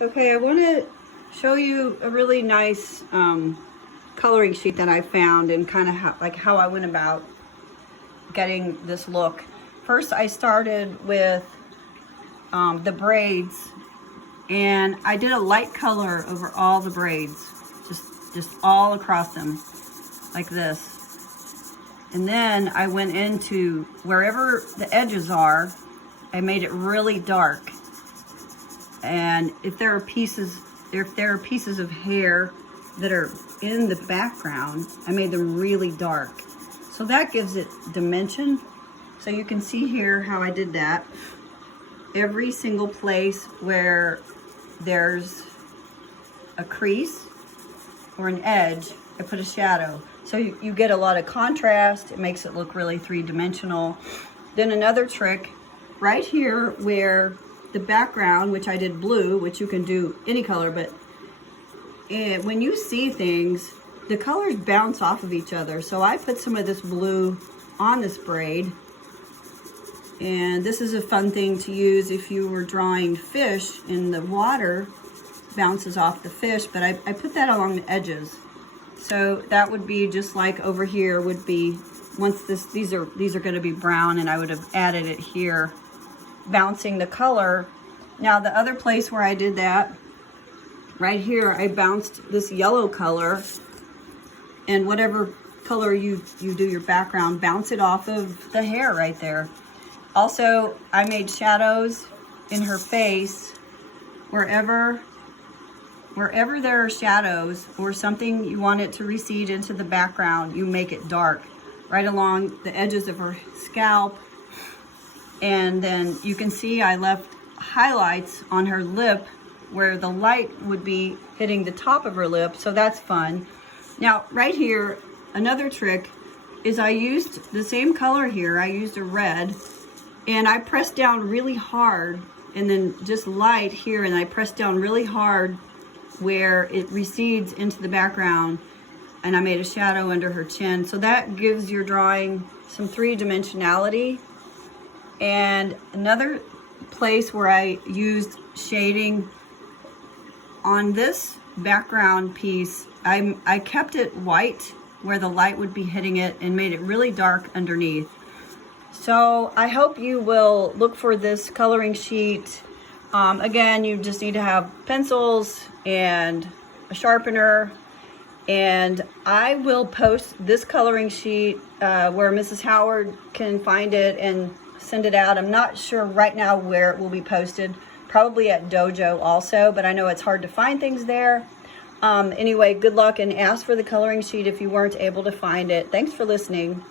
Okay, I want to show you a really nice coloring sheet that I found, and kind of how I went about getting this look. First, I started with the braids, and I did a light color over all the braids, just all across them, like this. And then I went into wherever the edges are, I made it really dark. And if there are pieces of hair that are in the background, I made them really dark. So that gives it dimension. So you can see here how I did that. Every single place where there's a crease or an edge, I put a shadow. So you get a lot of contrast. It makes it look really three-dimensional. Then another trick, right here where the background, which I did blue, which you can do any color, but when you see things, the colors bounce off of each other. So I put some of this blue on this braid. And this is a fun thing to use if you were drawing fish and the water bounces off the fish, but I put that along the edges. So that would be just like over here would be, once these are going to be brown, and I would have added it here, bouncing the color. Now the other place where I did that, right here, I bounced this yellow color, and whatever color you do your background, bounce it off of the hair right there. Also, I made shadows in her face. Wherever there are shadows or something you want it to recede into the background, you make it dark right along the edges of her scalp. And then you can see I left highlights on her lip where the light would be hitting the top of her lip, so that's fun. Now right here, another trick is I used the same color here. I used a red, and I pressed down really hard, and then just light here, and I pressed down really hard where it recedes into the background, and I made a shadow under her chin. So that gives your drawing some three-dimensionality. And another place where I used shading on this background piece, I kept it white where the light would be hitting it and made it really dark underneath. So I hope you will look for this coloring sheet. Again, you just need to have pencils and a sharpener, and I will post this coloring sheet where Mrs. Howard can find it and send it out. I'm not sure right now where it will be posted, probably at Dojo also, but I know it's hard to find things there. Anyway, good luck, and ask for the coloring sheet if you weren't able to find it. Thanks for listening.